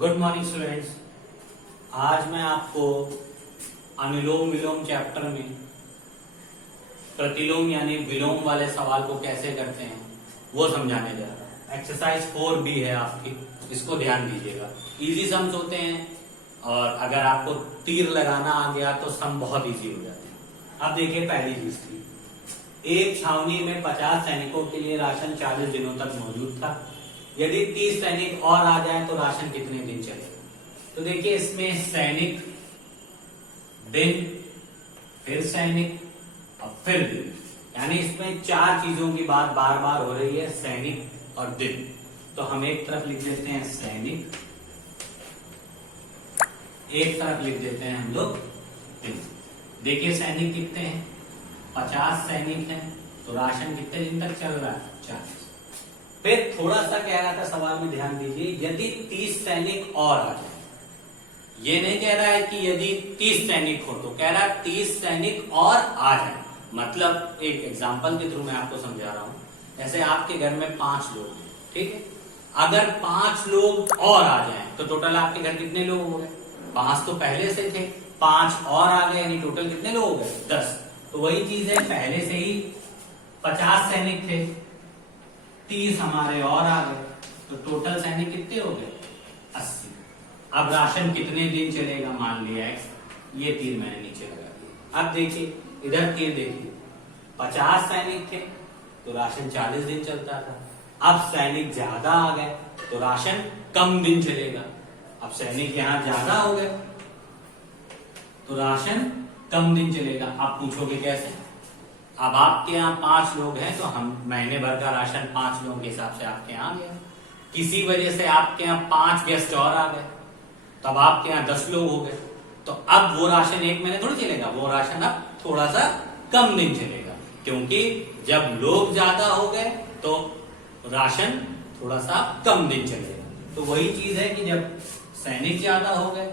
Good morning students. आज मैं आपको अनुलोम विलोम चैप्टर में प्रतिलोम यानी विलोम वाले सवाल को कैसे करते हैं वो समझाने जा रहा हूँ। एक्सरसाइज 4B है आपकी, इसको ध्यान दीजिएगा। इजी सम्स होते हैं और अगर आपको तीर लगाना आ गया तो सम बहुत इजी हो जाते हैं। अब देखिए पहली चीज थी, एक छावनी में 50 सैनिकों के लिए राशन 40 दिनों तक मौजूद था। यदि 30 सैनिक और आ जाए तो राशन कितने दिन चलेगा? तो देखिए इसमें सैनिक, दिन, फिर सैनिक और फिर दिन, यानी इसमें चार चीजों की बात बार बार हो रही है, सैनिक और दिन। तो हम एक तरफ लिख देते हैं सैनिक, एक तरफ लिख देते हैं हम लोग दिन। देखिए सैनिक कितने हैं? 50 सैनिक हैं, तो राशन कितने दिन तक चल रहा है? 40। फिर थोड़ा सा कह रहा था सवाल में, ध्यान दीजिए, यदि 30 सैनिक और आ जाए। ये नहीं कह रहा है कि यदि 30 सैनिक हो, तो कह रहा है 30 सैनिक और आ जाए। मतलब एक एग्जांपल के थ्रू मैं आपको समझा रहा हूं। जैसे आपके घर में 5 लोग हैं, ठीक है? अगर 5 लोग और आ जाएं तो टोटल आपके घर कितने लोग हो गए? 5 तो पहले से थे, 5 और आ गए, यानी टोटल कितने लोग हो गए? 10। तो वही चीज है, पहले से ही 50 सैनिक थे, 30 हमारे और आ गए, तो टोटल सैनिक कितने हो गए? 80। अब राशन कितने दिन चलेगा? मान लिया एक्स, ये तीर मैंने नीचे लगा दिया। अब देखिए इधर तीर देखिए, 50 सैनिक थे तो राशन 40 दिन चलता था। अब सैनिक ज्यादा आ गए तो राशन कम दिन चलेगा। अब सैनिक यहां ज्यादा हो गए तो राशन कम दिन चलेगा। आप पूछोगे कैसे? अब आपके यहाँ 5 लोग हैं तो हम महीने भर का राशन 5 लोगों के हिसाब से आपके यहाँ आ गया। किसी वजह से आपके यहाँ 5 गेस्ट और आ गए, तब आपके यहाँ 10 लोग हो गए, तो अब वो राशन एक महीने थोड़ी चलेगा, वो राशन अब थोड़ा सा कम दिन चलेगा, क्योंकि जब लोग ज्यादा हो गए तो राशन थोड़ा सा कम दिन चलेगा। तो वही चीज है कि जब सैनिक ज्यादा हो गए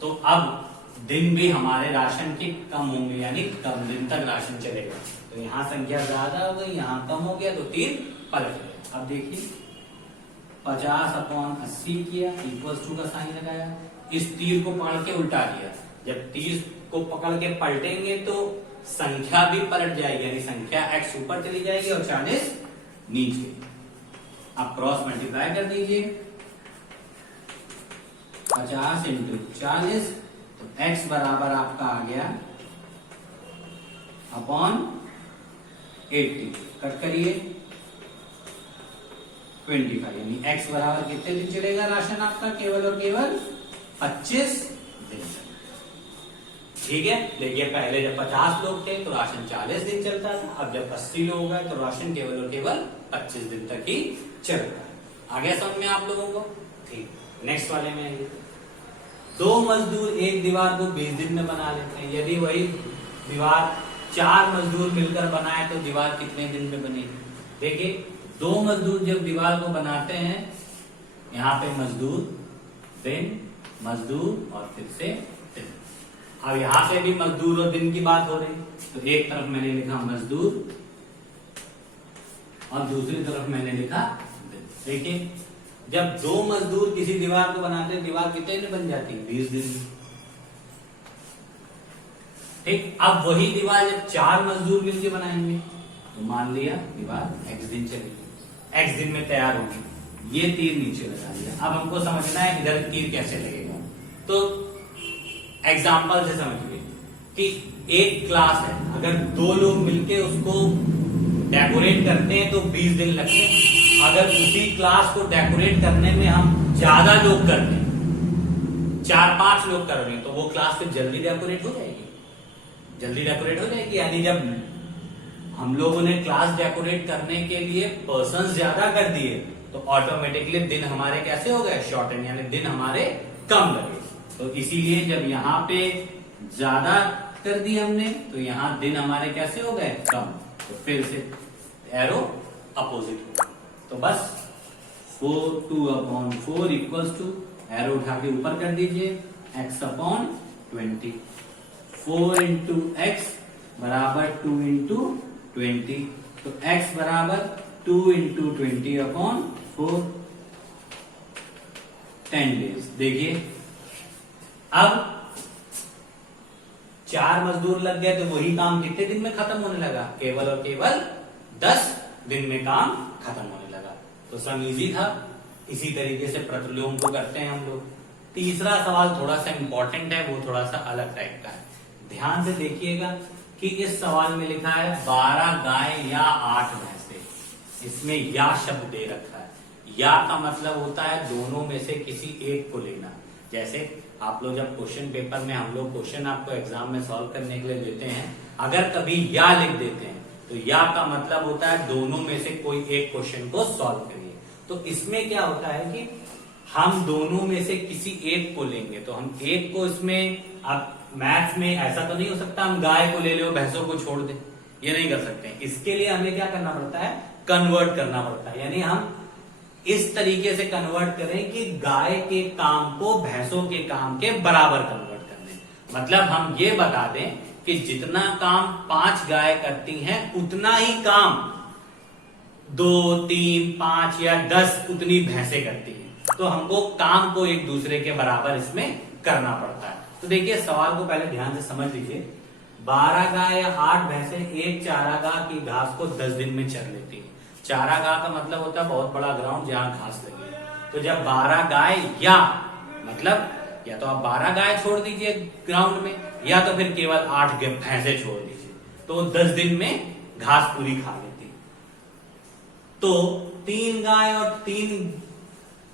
तो अब दिन भी हमारे राशन के कम होंगे, यानी कम दिन तक राशन चलेगा। तो यहाँ संख्या ज्यादा हो गई, यहाँ कम हो गया, तो तीर पलट गया। अब देखिए 50/80 किया, इक्वल्स टू का साइन लगाया, इस तीर को पकड़ के उल्टा दिया। जब तीर को पकड़ के पलटेंगे तो संख्या भी पलट जाएगी, यानी संख्या x ऊपर चली जाएगी और 40 नीचे। अब क्रॉस मल्टीप्लाई कर दीजिए, 50 × 40, तो x बराबर आपका आ गया अपॉन 80, कट करिए 25, यानी x बराबर कितने दिन चलेगा राशन आपका? केवल और केवल 25 दिन। ठीक है, देखिए पहले जब 50 लोग थे तो राशन 40 दिन चलता था, अब जब 80 लोग गए तो राशन केवल और केवल 25 दिन तक ही चलता है। आ गया समझ में आप लोगों को? ठीक, नेक्स्ट वाले में आइए। 2 मजदूर एक दीवार को 20 दिन में बना लेते हैं। यदि वही दीवार 4 मजदूर मिलकर बनाए तो दीवार कितने दिन में बनेगी? देखिए 2 मजदूर जब दीवार को बनाते हैं, यहाँ पे मजदूर, दिन, मजदूर और फिर से दिन। अब यहाँ पे भी मजदूर और दिन की बात हो रही, तो एक तरफ मैंने लिखा मजदूर और दूसरी तरफ मैंने लिखा दिन। देखिए जब 2 मजदूर किसी दीवार को बनाते हैं, दीवार कितने दिन बन जाती है? 20 दिन। ठीक, अब वही दीवार जब 4 मजदूर मिलकर बनाएंगे तो मान लिया दीवार x दिन चलेगी, x दिन में तैयार होगी। ये तीर नीचे लगा दिया। अब हमको समझना है इधर तीर कैसे लगेगा। तो एग्जाम्पल से समझिए कि एक क्लास है, अगर 2 लोग मिलके उसको डेकोरेट करते हैं तो 20 दिन लगते हैं। अगर उसी क्लास को डेकोरेट करने में हम ज्यादा लोग करते हैं, 4-5 लोग कर रहे हैं, तो वो क्लास फिर जल्दी डेकोरेट हो जाएगी, जल्दी डेकोरेट हो जाएगी। यानी जब हम लोगों ने क्लास डेकोरेट करने के लिए पर्सन्स ज्यादा कर दिए तो ऑटोमेटिकली दिन हमारे कैसे हो गए? शॉर्टन, यानी दिन हमारे कम लगे। तो इसीलिए जब यहाँ पे ज्यादा कर दी हमने तो यहाँ दिन हमारे कैसे हो गए? कम। तो फिर से एरो अपोजिट होगा। तो बस 4/2 इक्वल्स टू, एरो उठा के ऊपर कर दीजिए, x/20। 4 × x बराबर 2 × 20, तो x बराबर 2 × 20/4। 10 days। देखिए अब 4 मजदूर लग गए तो वही काम कितने दिन में खत्म होने लगा? केवल और केवल 10 दिन में काम खत्म होने लगा। तो सम इजी था। इसी तरीके से प्रतिलोम को करते हैं हम लोग। तीसरा सवाल थोड़ा सा इंपॉर्टेंट है, वो थोड़ा सा अलग टाइप का है। ध्यान से देखिएगा कि इस सवाल में लिखा है 12 गाय या 8 भैंसे। इसमें या शब्द दे रखा है। या का मतलब होता है दोनों में से किसी एक को लेना। जैसे आप लोग जब क्वेश्चन पेपर में हम लोग क्वेश्चन आपको एग्जाम में सॉल्व करने के लिए देते हैं, अगर कभी या लिख देते हैं तो या का मतलब होता है दोनों में से कोई एक क्वेश्चन को सॉल्व करिए। तो इसमें क्या होता है कि हम दोनों में से किसी एक को लेंगे। तो हम एक को इसमें, अब मैथ्स में ऐसा तो नहीं हो सकता हम गाय को ले लो भैंसों को छोड़ दें, ये नहीं कर सकते। इसके लिए हमें क्या करना पड़ता है? कन्वर्ट करना पड़ता है। यानी हम इस तरीके से कन्वर्ट करें कि गाय के काम को भैंसों के काम के बराबर कन्वर्ट कर दें। मतलब हम ये बता दें कि जितना काम 5 गाय करती हैं उतना ही काम 2, 3, 5 या 10 उतनी भैंसें करती हैं। तो हमको काम को एक दूसरे के बराबर इसमें करना पड़ता है। तो देखिए सवाल को पहले ध्यान से समझ लीजिए। 12 गाय या 8 भैंसें एक चारागाह की घास को 10 दिन में चर लेती है। चारागाह का मतलब होता है बहुत बड़ा ग्राउंड जहां घास लगी है। तो जब 12 गाय या मतलब या तो आप 12 गाय छोड़ दीजिए ग्राउंड में, या तो फिर केवल 8 भैंसे छोड़ दीजिए, तो 10 दिन में घास पूरी खा लेती। तो 3 गाय और 3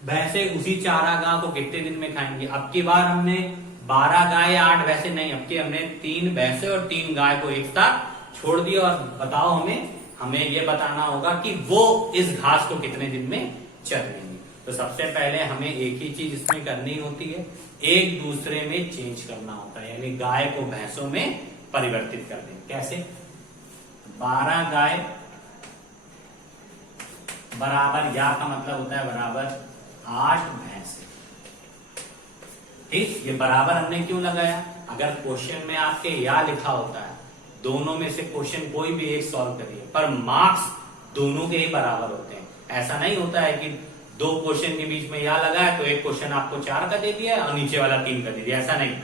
भैंसे उसी चारागाह को कितने दिन में खाएंगे? अब की बार हमने 12 गाय या 8 भैंसे नहीं, अब की हमने 3 भैंसे और 3 गाय को एक साथ छोड़ दिया। और बताओ हमें ये बताना होगा कि वो इस घास को कितने दिन में चर लेंगे। तो सबसे पहले हमें एक ही चीज इसमें करनी होती है, एक दूसरे में चेंज करना होता है। यानी गाय को भैंसों में परिवर्तित कर दें। कैसे? 12 गाय बराबर या का मतलब होता है बराबर 8 भैंसे। ठीक, ये बराबर हमने क्यों लगाया? अगर क्वेश्चन में आपके या लिखा होता है, दोनों में से क्वेश्चन कोई भी एक सॉल्व करिए, पर मार्क्स दोनों के ही बराबर होते हैं। ऐसा नहीं होता है कि 2 क्वेश्चन के बीच में या लगा है तो एक क्वेश्चन आपको 4 का दे दिया और नीचे वाला 3 का दे दिया, ऐसा नहीं।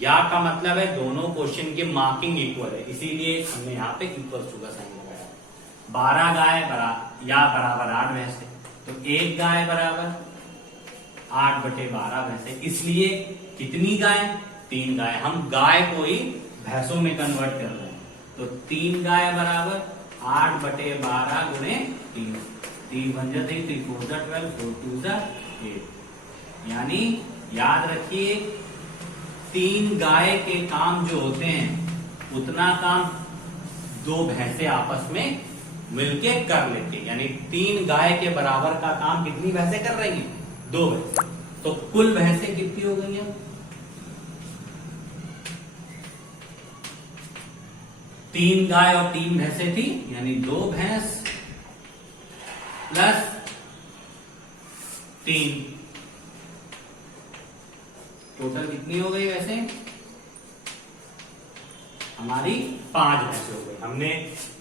या का मतलब है दोनों क्वेश्चन की मार्किंग इक्वल है, इसीलिए हमने यहाँ पे इक्वल टू का साइन लगाया। 12 गाय या बराबर 8 भैंसे, तो 1 गाय बराबर 8/12 भैंसे। इसलिए कितनी गाय? 3 गाय। हम गाय को ही भैंसों में कन्वर्ट कर रहे हैं। तो 3 गाय बराबर 8/12 गुणे 3। 3 बन जाते 3 4 12 4 2 8। यानी याद रखिए 3 गाय के काम जो होते हैं उतना काम 2 भैंसे आपस में मिलके कर लेते हैं। यानी 3 गाय के बराबर का काम कितनी भैंसे कर रही हैं? 2 भैंसे। तो कुल भैंसे कितनी हो गई हैं? 3 गाय और 3 भैंसे थी, यानी 2 भैंस प्लस 3, टोटल कितनी हो गई? वैसे हमारी 5 भैंसे हो गई। हमने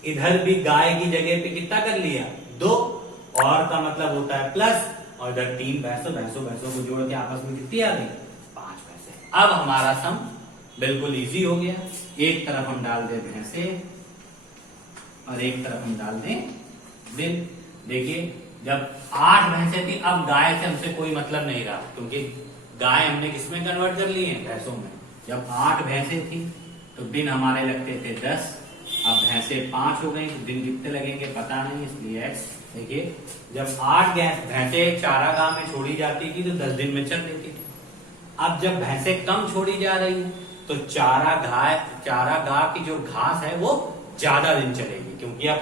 इधर भी गाय की जगह पे कितना कर लिया? 2, और का मतलब होता है प्लस, और इधर 3 भैंसों को जोड़ के आपस में कितनी आ गई? 5 भैंसे। अब हमारा सम बिल्कुल इजी हो गया। एक तरफ हम डाल दें भैंसे और एक तरफ हम डाल दें दिन। देखिए जब 8 भैंसे थी, अब गाय से हमसे कोई मतलब नहीं रहा, क्योंकि गाय हमने किसमें कन्वर्ट कर ली है? भैंसों में। जब 8 भैंसे थी तो दिन हमारे लगते थे 10, अब भैंसे 5 हो गई तो दिन कितने लगेंगे पता नहीं, इसलिए x। देखिए जब 8 भैंसे चारागाह में छोड़ी जाती थी तो 10 दिन में चल लेती थी। अब जब भैंसे कम छोड़ी जा रही है तो चारागाह की जो घास है वो ज्यादा दिन चलेगी, क्योंकि अब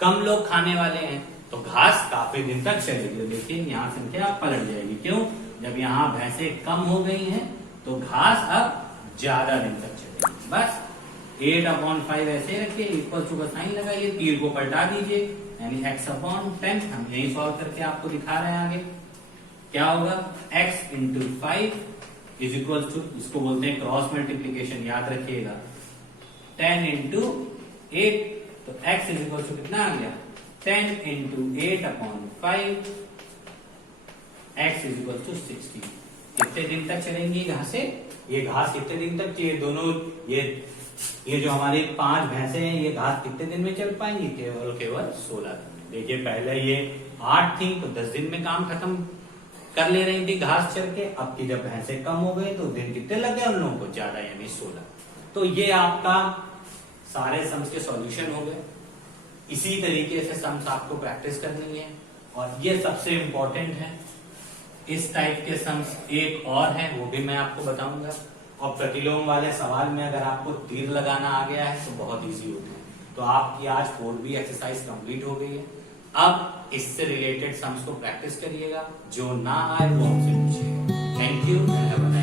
कम लोग खाने वाले हैं तो घास काफी दिन तक चलेगी। तो देखिए यहाँ संख्या पलट जाएगी। क्यों? जब यहाँ भैंसे कम हो गई हैं तो घास अब ज्यादा दिन तक चलेगी। बस 8/5 ऐसे रखिए, इक्वल टू का साइन लगाइए, तीर को पलटा दीजिए, यानी x/10। हम यही सॉल्व करके आपको दिखा रहे हैं। आगे क्या होगा? x × 5 इज इक्वल टू, इसको बोलते हैं क्रॉस मल्टीप्लीकेशन, याद रखिएगा, 10 × 8। तो x इज इक्वल टू कितना आ गया? 10 × 8/5 x इज इक्वल टू 60। कितने दिन तक चलेंगी घासें? ये घास कितने दिन तक चाहिए? दोनों ये जो हमारी 5 भैंसे हैं, ये घास कितने दिन में चल पाएंगी? केवल 16 दिन में। देखिए पहले ये 8 थी तो 10 दिन में काम खत्म कर ले रही थी घास चर के। अब की जब भैंसे कम हो गई तो दिन कितने लग गए उन लोगों को? ज्यादा, यानी 16। तो ये आपका सारे सम्स के सॉल्यूशन हो गए। इसी तरीके से सम्स आपको प्रैक्टिस करनी है और ये सबसे इंपॉर्टेंट है। इस टाइप के सम्स एक और है, वो भी मैं आपको बताऊंगा। और प्रतिलोम वाले सवाल में अगर आपको तीर लगाना आ गया है तो बहुत इजी होता है। तो आपकी आज 4B एक्सरसाइज कंप्लीट हो गई है। अब इससे रिलेटेड सम्स को प्रैक्टिस करिएगा, जो ना आए वो हमसे पूछिएगा। Thank you.